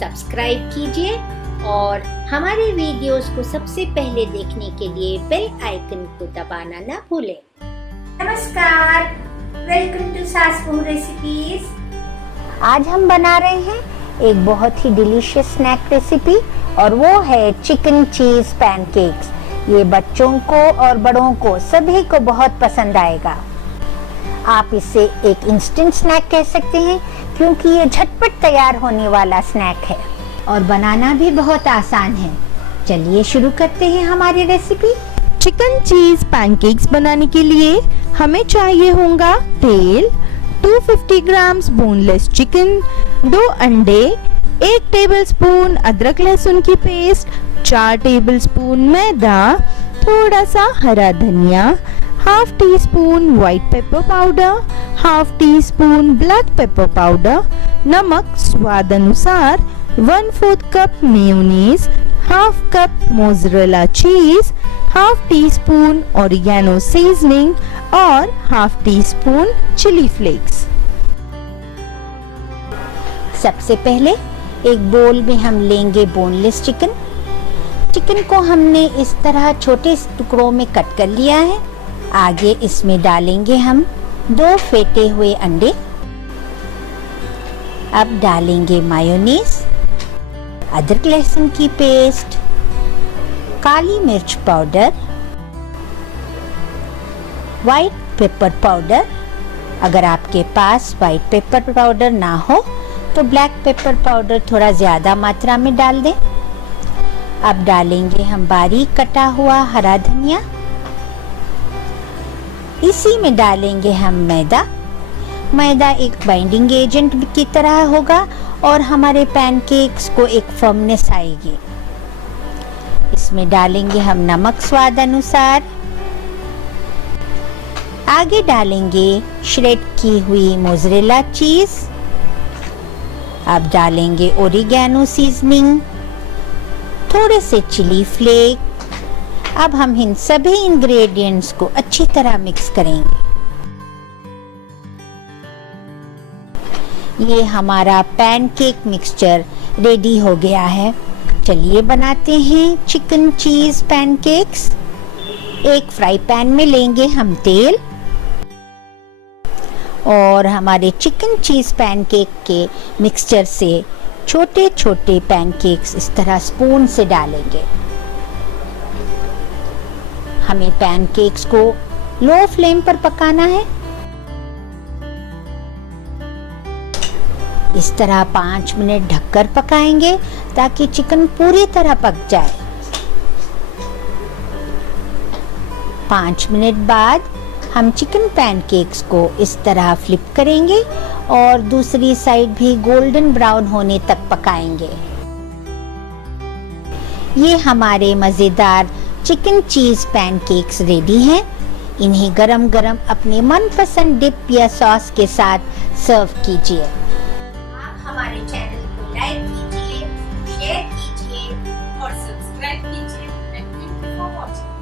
Subscribe कीजिए और हमारे वीडियोस को सबसे पहले देखने के लिए बेल आइकन को दबाना ना भूलें। नमस्कार, वेलकम टू सास बहू रेसिपीज। आज हम बना रहे हैं एक बहुत ही डिलीशियस स्नैक रेसिपी और वो है चिकन चीज पैनकेक्स। ये बच्चों को और बड़ों को सभी को बहुत पसंद आएगा। आप इसे एक इंस्टेंट स्नैक कह सकते हैं क्योंकि ये झटपट तैयार होने वाला स्नैक है और बनाना भी बहुत आसान है। चलिए शुरू करते हैं हमारी रेसिपी। चिकन चीज पैनकेक्स बनाने के लिए हमें चाहिए होगा तेल, 250 ग्राम्स बोनलेस चिकन, 2 अंडे, 1 टेबलस्पून अदरक लहसुन की पेस्ट, 4 टेबलस्पून मैदा, थोड़ा सा हरा धनिया, half teaspoon white pepper powder, half teaspoon black pepper powder, नमक स्वाद अनुसार, 1/4 cup mayonnaise, half cup mozzarella cheese, half teaspoon oregano seasoning और half teaspoon chilli flakes. सबसे पहले एक बोल में हम लेंगे बोनलेस चिकन। चिकन को हमने इस तरह छोटे टुकड़ों में कट कर लिया है। आगे इसमें डालेंगे हम 2 फेंटे हुए अंडे। अब डालेंगे मायोनीज, अदरक लहसुन की पेस्ट, काली मिर्च पाउडर, व्हाइट पेपर पाउडर। अगर आपके पास व्हाइट पेपर पाउडर ना हो तो ब्लैक पेपर पाउडर थोड़ा ज़्यादा मात्रा में डाल दें। अब डालेंगे हम बारीक कटा हुआ हरा धनिया। इसी में डालेंगे हम मैदा। मैदा एक बाइंडिंग एजेंट की तरह होगा और हमारे पैनकेक्स को एक फर्मनेस आएगी। इसमें डालेंगे हम नमक स्वाद अनुसार। आगे डालेंगे श्रेड की हुई मोज़रेला चीज। अब डालेंगे ओरिगेनो सीजनिंग, थोड़े से चिली फ्लेक। अब हम इन सभी इंग्रेडिएंट्स को अच्छी तरह मिक्स करेंगे। ये हमारा पैनकेक मिक्सचर रेडी हो गया है। चलिए बनाते हैं चिकन चीज पैनकेक्स। एक फ्राई पैन में लेंगे हम तेल और हमारे चिकन चीज पैनकेक के मिक्सचर से छोटे छोटे पैनकेक्स इस तरह स्पून से डालेंगे। हमें पैनकेक्स को लो फ्लेम पर पकाना है। इस तरह 5 मिनट ढककर पकाएंगे ताकि चिकन पूरी तरह पक जाए। 5 मिनट बाद हम चिकन पैनकेक्स को इस तरह फ्लिप करेंगे और दूसरी साइड भी गोल्डन ब्राउन होने तक पकाएंगे। ये हमारे मज़ेदार चिकन चीज पैनकेक्स रेडी हैं। इन्हें गरम गरम अपने मनपसंद डिप या सॉस के साथ सर्व कीजिए। आप हमारे चैनल को लाइक कीजिए, शेयर कीजिए और सब्सक्राइब कीजिए। Thank you for watching.